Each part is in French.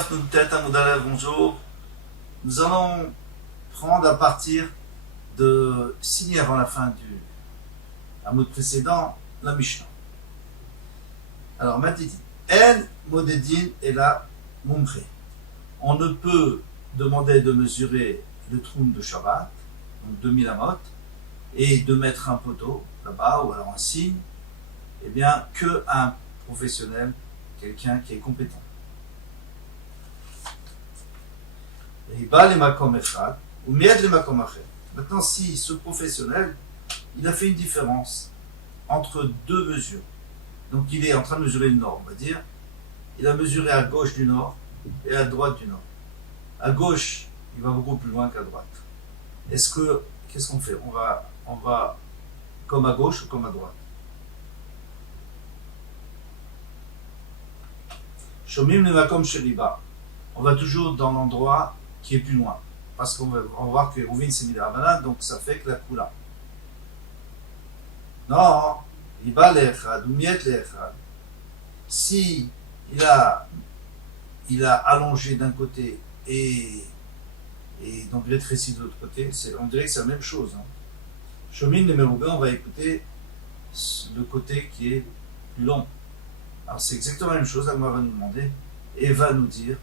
Daf Nuntet Amoudalev, bonjour. Nous allons prendre à partir de signer avant la fin du Hamoud précédent la Mishnah. Alors, Matiti, En Modedin et la Mumche. On ne peut demander de mesurer le troum de Shabbat, donc 2000 amot, et de mettre un poteau là-bas, ou alors un signe, eh bien, que un professionnel, quelqu'un qui est compétent. Maintenant, si ce professionnel, il a fait une différence entre deux mesures, donc il est en train de mesurer le nord, on va dire, il a mesuré à gauche du nord et à droite du nord. À gauche, il va beaucoup plus loin qu'à droite. Qu'est-ce qu'on fait? On va comme à gauche ou comme à droite? Shomim le makom sheliba. On va toujours dans l'endroit qui est plus loin. Parce qu'on va voir que Rouvin s'est mis la banane, donc ça fait que la coula. Non, il va l'echad, ou miet l'echad. Si il a allongé d'un côté et donc rétréci de l'autre côté, on dirait que c'est la même chose. Shomim le meroubé, on va écouter le côté qui est plus long. Alors c'est exactement la même chose, Agma va nous demander et va nous dire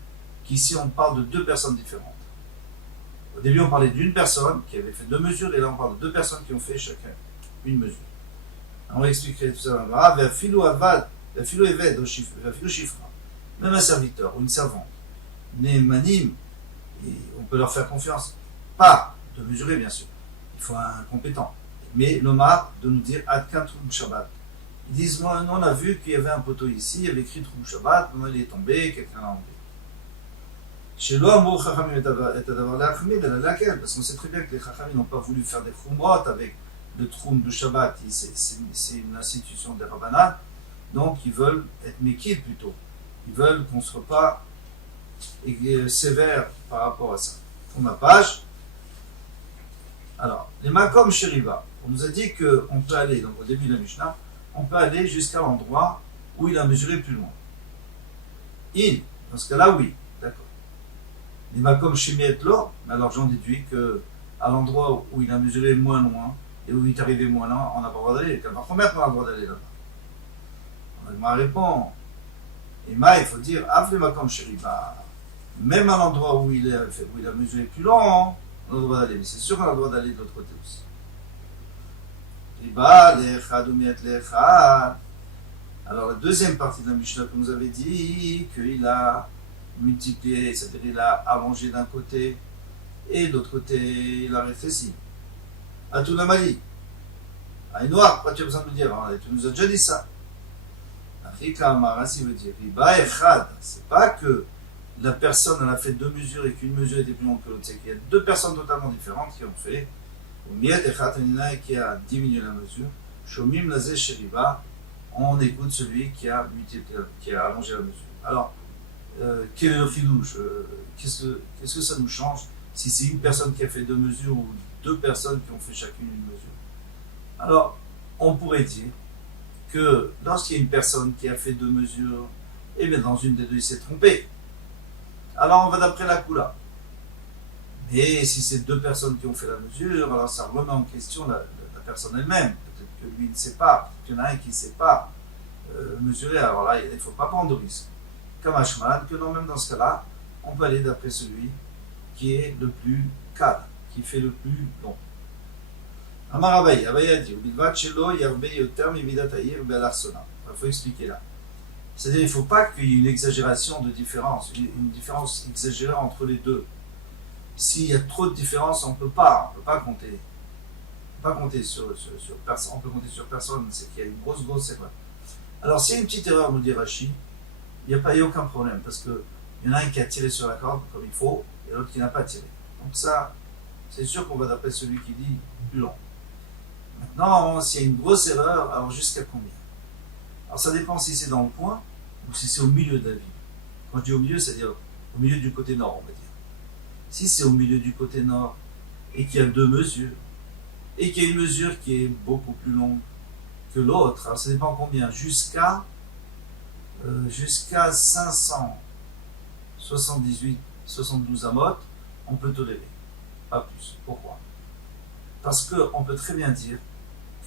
qu'ici on parle de deux personnes différentes. Au début on parlait d'une personne qui avait fait deux mesures et là on parle de deux personnes qui ont fait chacun une mesure. Alors, on va expliquer tout ça. Même un serviteur ou une servante, Nemanim, on peut leur faire confiance. Pas de mesurer bien sûr, il faut un compétent. Mais l'Omar de nous dire Adkan Troum Shabbat. Ils disent, moi, on a vu qu'il y avait un poteau ici, il y avait écrit Troum Shabbat, maintenant il est tombé, quelqu'un l'a enlevé. Chez l'homme, parce qu'on sait très bien que les Chachamim n'ont pas voulu faire des Khumrot avec le Troum de Shabbat, c'est une institution des Rabbanan, donc ils veulent être Mekil plutôt. Ils veulent qu'on ne soit pas sévère par rapport à ça. Pour ma page, alors, les Makom Sheriba, on nous a dit qu'on peut aller, donc au début de la Mishnah, on peut aller jusqu'à l'endroit où il a mesuré plus loin. Dans ce cas-là, oui, d'accord. Les makom shemiet lo, mais alors j'en déduis que à l'endroit où il a mesuré moins loin et où il est arrivé moins loin, on n'a pas le droit d'aller. Quelle première on a le droit d'aller là-bas? On m'a répondu. Et il faut dire, les makom sheriba, même à l'endroit où il a mesuré plus long, on a le droit d'aller. Mais c'est sûr qu'on a le droit d'aller de l'autre côté aussi. Alors la deuxième partie de la Mishnah que nous avait dit qu'il a multiplié, c'est-à-dire il a allongé d'un côté et de l'autre côté il a rétréci. À tout l'amali. À noir, pourquoi tu as besoin de me dire? Tu nous as déjà dit ça. Ainsi veut dire. C'est pas que la personne elle a fait deux mesures et qu'une mesure était plus longue que l'autre, c'est qu'il y a deux personnes totalement différentes qui ont fait. Qui a diminué la mesure, Shomim Lazé Sheriba, on écoute celui qui a allongé la mesure. Alors, quel est le filouche? Qu'est-ce que ça nous change si c'est une personne qui a fait deux mesures ou deux personnes qui ont fait chacune une mesure? Alors, on pourrait dire que lorsqu'il y a une personne qui a fait deux mesures, et bien dans une des deux il s'est trompé. Alors on va d'après la Kula. Et si c'est deux personnes qui ont fait la mesure, alors ça remet en question la personne elle-même. Peut-être que lui ne sait pas, peut-être qu'il y en a un qui ne sait pas mesurer. Alors là, il ne faut pas prendre de risque. Comme Ashman, que non, même dans ce cas-là, on peut aller d'après celui qui est le plus calme, qui fait le plus long. Amar Abaye a dit, il faut expliquer là. C'est-à-dire, il ne faut pas qu'il y ait une exagération de différence, une différence exagérée entre les deux. S'il y a trop de différence, on ne peut pas compter. On peut pas compter sur personne. On peut compter sur personne, c'est qu'il y a une grosse erreur. Alors, s'il y a une petite erreur, nous dit Rashi, il n'y a aucun problème, parce qu'il y en a un qui a tiré sur la corde comme il faut, et l'autre qui n'a pas tiré. Donc ça, c'est sûr qu'on va d'après celui qui dit plus long. Maintenant, s'il y a une grosse erreur, alors jusqu'à combien? Alors ça dépend si c'est dans le coin, ou si c'est au milieu de la ville. Quand je dis au milieu, c'est-à-dire au milieu du côté nord, on va dire. Si c'est au milieu du côté nord et qu'il y a deux mesures et qu'il y a une mesure qui est beaucoup plus longue que l'autre, alors ça dépend combien, jusqu'à 500 78, 72 amot, on peut tolérer. Pas plus. Pourquoi? Parce qu'on peut très bien dire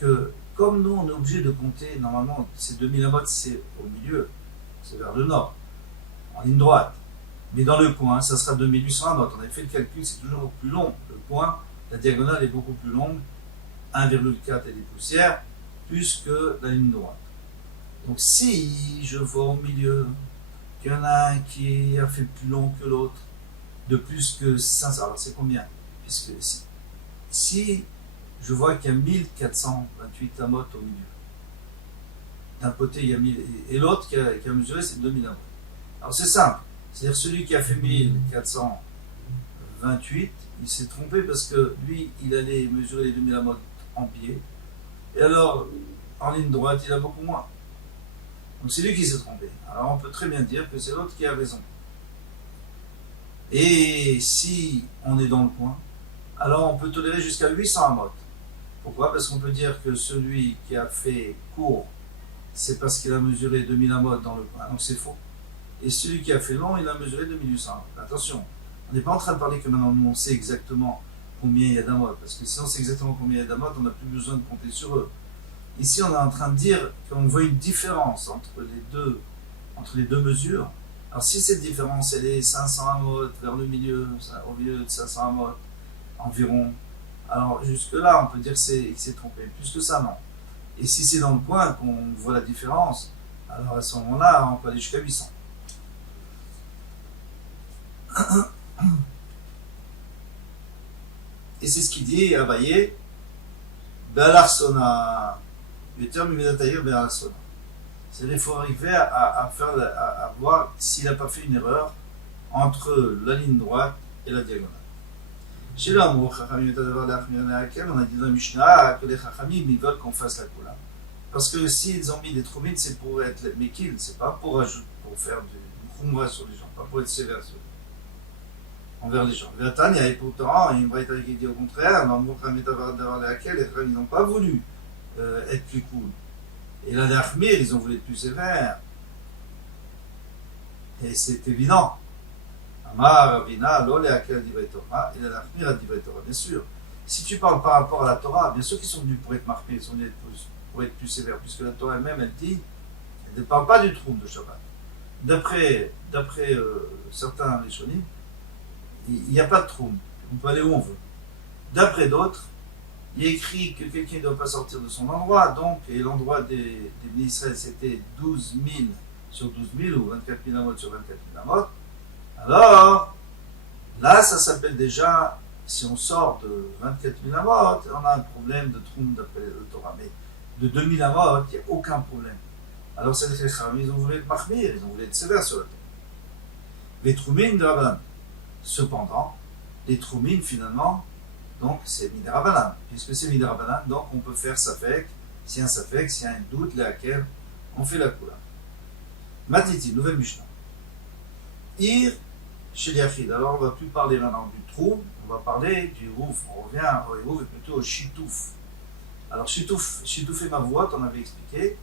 que, comme nous, on est obligé de compter, normalement, ces 2000 amot, c'est au milieu, c'est vers le nord, en ligne droite. Mais dans le coin, ça sera 2800 amot. On avait fait le calcul, c'est toujours plus long. Le coin, la diagonale est beaucoup plus longue, 1,4 et des poussières, plus que la ligne droite. Donc si je vois au milieu qu'il y en a un qui a fait plus long que l'autre, de plus que 500, alors c'est combien? Puisque si je vois qu'il y a 1428 amot au milieu, d'un côté il y a 1000, et l'autre qui a mesuré c'est 2000 amot. Alors c'est simple, c'est-à-dire celui qui a fait 1428, il s'est trompé parce que lui, il allait mesurer les 2000 amot en pied, et alors en ligne droite, il a beaucoup moins. Donc c'est lui qui s'est trompé. Alors on peut très bien dire que c'est l'autre qui a raison. Et si on est dans le coin, alors on peut tolérer jusqu'à 800 amot. Pourquoi? Parce qu'on peut dire que celui qui a fait court, c'est parce qu'il a mesuré 2000 amot dans le coin, donc c'est faux. Et celui qui a fait long, il a mesuré 2800 amot. Attention, on n'est pas en train de parler que maintenant on sait exactement combien il y a d'amot, parce que si on sait exactement combien il y a d'amot, on n'a plus besoin de compter sur eux. Ici, on est en train de dire qu'on voit une différence entre les deux mesures. Alors, si cette différence, elle est 500 amot vers le milieu, au milieu de 500 amot environ, alors jusque-là, on peut dire que c'est trompé. Plus que ça, non. Et si c'est dans le coin qu'on voit la différence, alors à ce moment-là, on peut aller jusqu'à 800. Et c'est ce qu'il dit Abaye, Balarsona. C'est-à-dire qu'il faut arriver à voir s'il n'a pas fait une erreur entre la ligne droite et la diagonale. Chez l'amour, on a dit dans la Mishnah que les Chachamim ils veulent qu'on fasse la coula. Parce que s'ils ont mis des troumines, c'est pour être mekil, c'est pas pour faire du khumra sur les gens, pas pour être sévère envers les gens. Vertania, et pourtant, il y a une braïta qui dit au contraire, ils n'ont pas voulu être plus cool. Et là, les Achmir, ils ont voulu être plus sévères. Et c'est évident. Amar, Ravina, Lole, Akel, Divrei Torah, et la Achmir, Divrei Torah. Bien sûr. Si tu parles par rapport à la Torah, bien sûr qu'ils sont venus pour être marqués, ils sont venus pour être plus sévères, puisque la Torah elle-même, elle dit, elle ne parle pas du troum de Shabbat. D'après certains Rishonim, il n'y a pas de troum. On peut aller où on veut. D'après d'autres, il est écrit que quelqu'un ne doit pas sortir de son endroit, donc, et l'endroit des Bnei Israël, c'était 12 000 sur 12 000, ou 24 000 amot sur 24 000 amot. Alors, là, ça s'appelle déjà, si on sort de 24 000 amot, on a un problème de troum d'après le Torah. Mais de 2 000 amot, il n'y a aucun problème. Alors, c'est les Chachamim, ils ont voulu être mahmir, ils ont voulu être sévères sur la Torah. Les troumines de Rabbanan. Cependant, les troumines, finalement, donc c'est Midarabanan. Puisque c'est Midarabanan, donc on peut faire safek, s'il y a un safek, s'il y a un doute, laquelle on fait la coula. Matiti, nouvelle Mishnah. Ir chez Yachid. Alors on ne va plus parler maintenant du trou, on va parler du rouf. On revient au rouf et plutôt au chitouf. Alors chitouf et mavouot, on avait expliqué,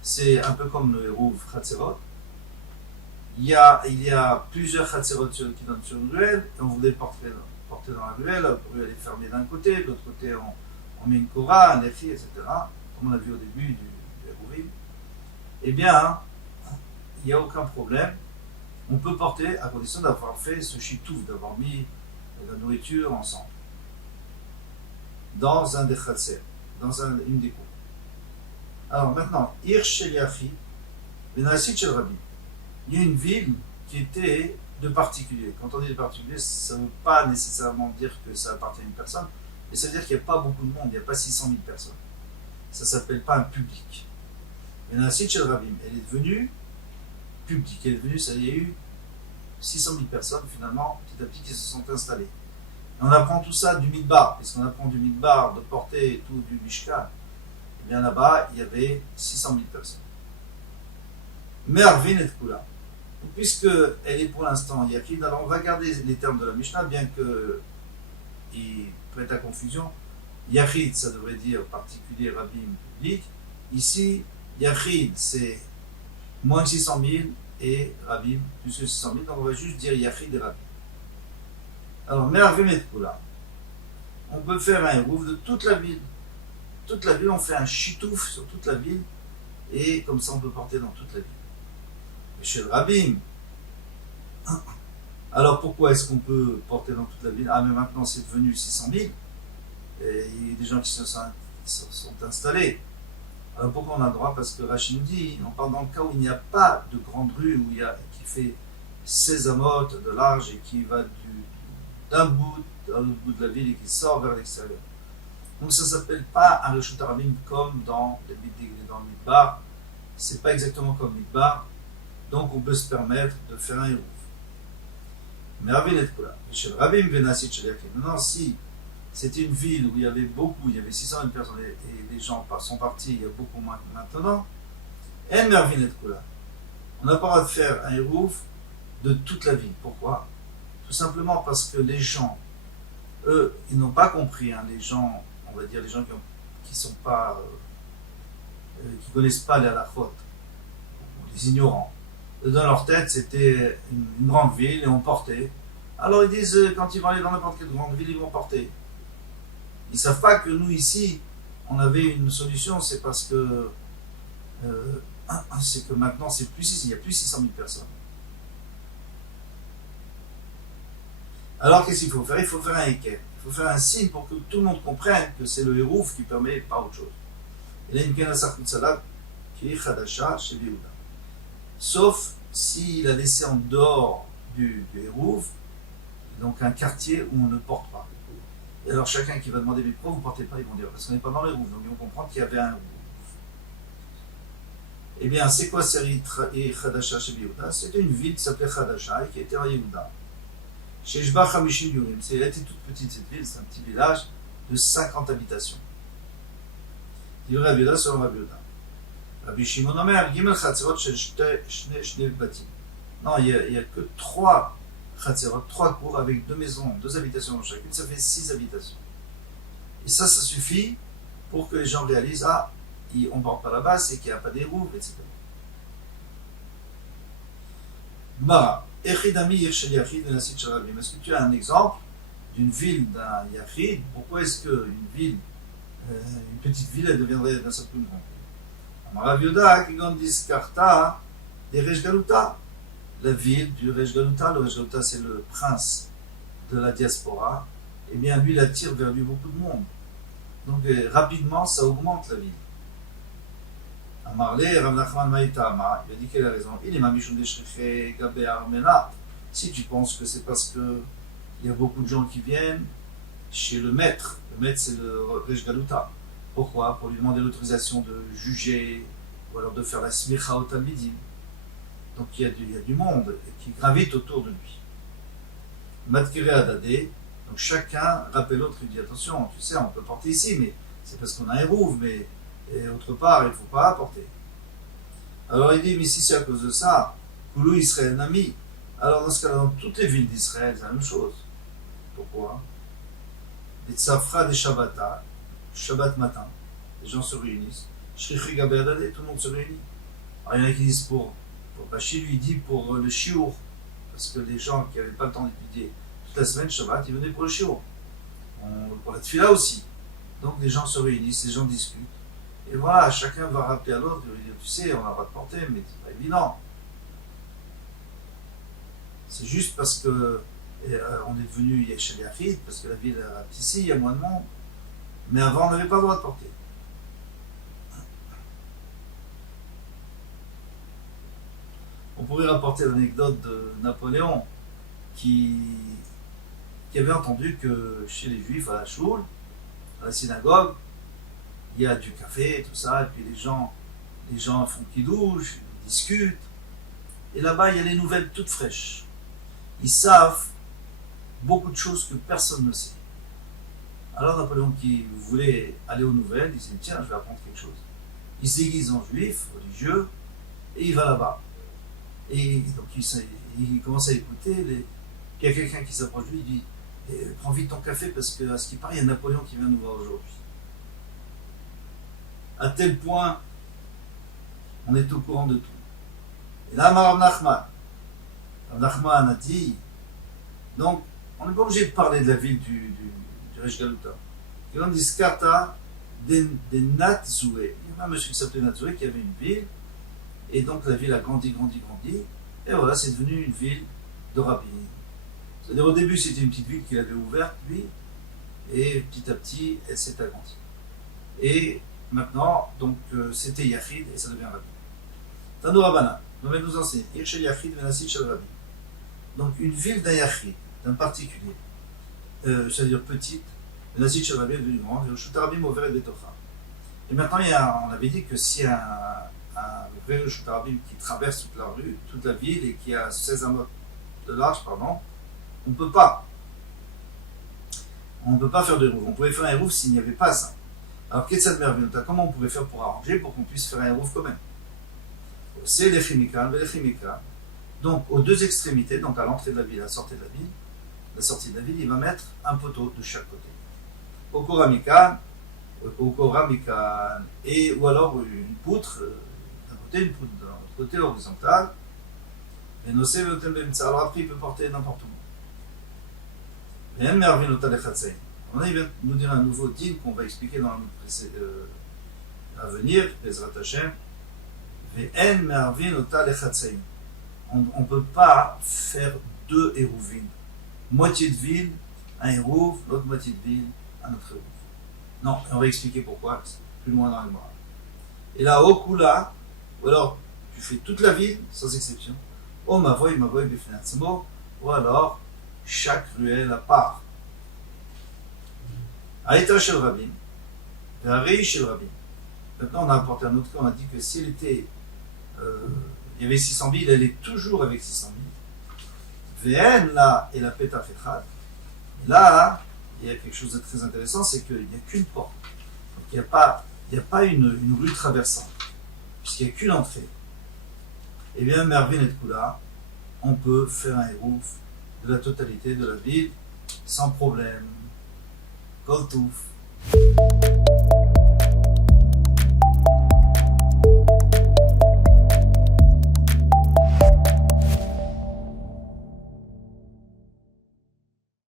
c'est un peu comme le rouf chatzerot. Il y a plusieurs chatzerot qui donnent sur une ruelle, et on voulait porter dans la ruelle, la ruelle est fermée d'un côté, de l'autre côté on met une kora, un lechi, etc. Comme on a vu au début du Hérouvim. Eh bien, il n'y a aucun problème. On peut porter à condition d'avoir fait ce chitouf, d'avoir mis la nourriture ensemble. Dans un des chatser, dans une des cours. Alors maintenant, Ir Shel Yachi, Benasit Shel Rabbi. Il y a une ville qui était de particulier. Quand on dit de particulier, ça ne veut pas nécessairement dire que ça appartient à une personne, mais ça veut dire qu'il n'y a pas beaucoup de monde, il n'y a pas 600 000 personnes. Ça ne s'appelle pas un public. Mais la Sitch el Rabim, elle est devenue publique, elle est devenue, ça y a eu 600 000 personnes finalement, petit à petit, qui se sont installées. Et on apprend tout ça du Midbar, puisqu'on apprend du Midbar, de porter tout du Mishkan. Et bien là-bas, il y avait 600 000 personnes. Mais Arvin et Kula. Puisqu'elle est pour l'instant Yachid, alors on va garder les termes de la Mishnah, bien qu'il prête à confusion. Yachid, ça devrait dire particulier, Rabim, public. Ici, Yachid, c'est moins de 600 000, et Rabim, plus que 600 000, donc on va juste dire Yachid et Rabim. Alors, Mervim et Kula, on peut faire un Hérouf de toute la ville. Toute la ville, on fait un chitouf sur toute la ville, et comme ça on peut porter dans toute la ville. Mais chez le Rabim, alors pourquoi est-ce qu'on peut porter dans toute la ville? Ah, mais maintenant c'est devenu 600 000, et il y a des gens qui se sont installés. Alors pourquoi on a le droit? Parce que Rachid nous dit, on parle dans le cas où il n'y a pas de grande rue, qui fait 16 amotes de large et qui va d'un bout à l'autre bout de la ville et qui sort vers l'extérieur. Donc ça ne s'appelle pas un Reshut Rabim comme dans le Midbar. C'est pas exactement comme Midbar. Donc on peut se permettre de faire un Hérouf. Mais Rabim et Kula. Chez le Rabim Venasit Sheliakim. Maintenant, si c'était une ville où il y avait 600 000 personnes et les gens sont partis, il y a beaucoup moins que maintenant, en Mervin et Kula. On n'a pas le droit de faire un Hérouf de toute la ville. Pourquoi? Tout simplement parce que les gens, eux, ils n'ont pas compris, les gens, on va dire les gens qui sont pas, qui connaissent pas les halachot, les ignorants. Dans leur tête, c'était une grande ville et on portait. Alors ils disent, quand ils vont aller dans n'importe quelle grande ville, ils vont porter. Ils ne savent pas que nous, ici, on avait une solution, c'est parce que maintenant, il n'y a plus 600 000 personnes. Alors qu'est-ce qu'il faut faire? Il faut faire un équerre. Il faut faire un signe pour que tout le monde comprenne que c'est le Hérouf qui permet pas autre chose. Et là, il y a une salade qui est Khadasha chez Yehuda. Sauf s'il a laissé en dehors du Hérouf, donc un quartier où on ne porte pas. Et alors chacun qui va demander mais pourquoi vous ne portez pas, ils vont dire parce qu'on n'est pas dans l'Hérouf, donc ils vont comprendre qu'il y avait un Hérouf. Eh bien, c'est quoi Seri Khadasha chez Yehuda? C'était une ville qui s'appelait Khadasha et qui était à Yehuda. Chez Shba Chamishim Yurim, elle était toute petite cette ville, c'est un petit village de 50 habitations. Il y aurait Rabbi Yehuda sur Rabbi Yehuda. Rabbi Shimon Omer, Gimel Chatzerot Shel Shnei Batim. Non, il n'y a que 3 Chatzerot, 3 cours avec 2 maisons, 2 habitations dans chacune, ça fait 6 habitations. Et ça suffit pour que les gens réalisent, on ne porte pas là-bas, c'est qu'il n'y a pas des roues, etc. Mara. Est-ce que tu as un exemple d'une ville d'un Yachid? Pourquoi est-ce qu'une ville, une petite ville, elle deviendrait d'un seul coup une grande ville? Rabbi Yehuda, qui discarta des Resh Galuta. La ville du Resh Galuta, le Resh Galuta c'est le prince de la diaspora, et bien lui il attire vers lui beaucoup de monde. Donc rapidement ça augmente la ville. Amarle, Rav Nachman Maïtama, il a dit quelle est la raison? Il est mamichon de Shriché Gabé Armena. Si tu penses que c'est parce que il y a beaucoup de gens qui viennent chez le maître c'est le Resh Galuta. Pourquoi? Pour lui demander l'autorisation de juger ou alors de faire la smicha au talmidim. Donc il y a du monde qui gravite autour de lui. Matkire Adadé, donc chacun rappelle l'autre, il dit attention, tu sais, on peut porter ici, mais c'est parce qu'on a un rouve, mais et autre part, il ne faut pas apporter. Alors il dit, mais si c'est à cause de ça, Koulou Israël Nami, alors dans ce cas-là, dans toutes les villes d'Israël, c'est la même chose. Pourquoi? Les tzafra des Shabbata, Shabbat matin, les gens se réunissent. Shrichi Gabé Adadé, tout le monde se réunit. Alors il y en a qui disent pour Bachir, lui dit pour le shiur, parce que les gens qui n'avaient pas le temps d'étudier toute la semaine, Shabbat, ils venaient pour le shiur. Pour la tefila aussi. Donc les gens se réunissent, les gens discutent. Et voilà, chacun va rappeler à l'autre, il va dire, tu sais, on n'a pas de porter, mais c'est pas évident. C'est juste parce que on est venu chez les Yachid, parce que la ville est ici, il y a moins de monde. Mais avant, on n'avait pas le droit de porter. On pourrait rapporter l'anecdote de Napoléon qui avait entendu que chez les Juifs, à la choule, à la synagogue, il y a du café, tout ça, et puis les gens font kidouche, ils discutent. Et là-bas, il y a les nouvelles toutes fraîches. Ils savent beaucoup de choses que personne ne sait. Alors Napoléon qui voulait aller aux nouvelles, il s'est dit tiens, je vais apprendre quelque chose. Il se déguise en juif, religieux, et il va là-bas. Et donc il commence à écouter, il y a quelqu'un qui s'approche de lui, il dit prends vite ton café parce qu'à ce qui paraît, il y a Napoléon qui vient nous voir aujourd'hui. À tel point, on est au courant de tout. Et là, Rav Nachman. Rav Nachman a dit, donc, on n'est pas obligé de parler de la ville du Resh Galuta. Et on dit Skarta des Natzoué. Il y a un monsieur qui s'appelait Natzoué qui avait une ville, et donc la ville a grandi, et voilà, c'est devenu une ville de rabbins. C'est-à-dire au début c'était une petite ville qu'il avait ouverte, lui, et petit à petit elle s'est agrandie. Et maintenant, donc c'était Yachid, et ça devient Rabbi. Tano Rabbana, on va nous enseigner, Irshel Yachid, Venasid Shel Rabbi. Donc une ville d'un Yachid, d'un particulier, c'est-à-dire petite, Venasid Shel Rabbi est devenue grande, Vershutarabim Over et Betocha. Et maintenant, on avait dit que si un vrai Shutarabim qui traverse toute la rue, toute la ville, et qui a 16 amotes de large, pardon, on ne peut pas faire de rouf. On pouvait faire un rouf s'il n'y avait pas ça. Alors, comment on pouvait faire pour arranger, pour qu'on puisse faire un rouf quand même? C'est les chimikas, donc aux deux extrémités, donc à l'entrée de la ville, à la sortie de la ville, il va mettre un poteau de chaque côté. Au koramikan, ou alors une poutre d'un côté, une poutre de l'autre côté, horizontale. Et alors après, il peut porter n'importe où. Et il vient nous dire un nouveau din qu'on va expliquer dans l'avenir, Bezrat Hashem. On ne peut pas faire deux hérouvines. Moitié de ville, un hérouv, l'autre moitié de ville, un autre hérouv. Non, on va expliquer pourquoi, plus loin dans le moral. Et là, au Kula, ou alors tu fais toute la ville, sans exception, ou alors chaque ruelle à part. Aïta Shel Rabin, Rei Shel Rabin. Maintenant, on a apporté un autre cas, on a dit que s'il était, il y avait 600 000, elle est toujours avec 600 000. VN, là, et la Peta Fechad. Là, il y a quelque chose de très intéressant, c'est qu'il n'y a qu'une porte. Donc il n'y a pas une rue traversante, puisqu'il n'y a qu'une entrée. Et bien, Mervin et Kula, on peut faire un hérouf de la totalité de la ville sans problème. Koltouf.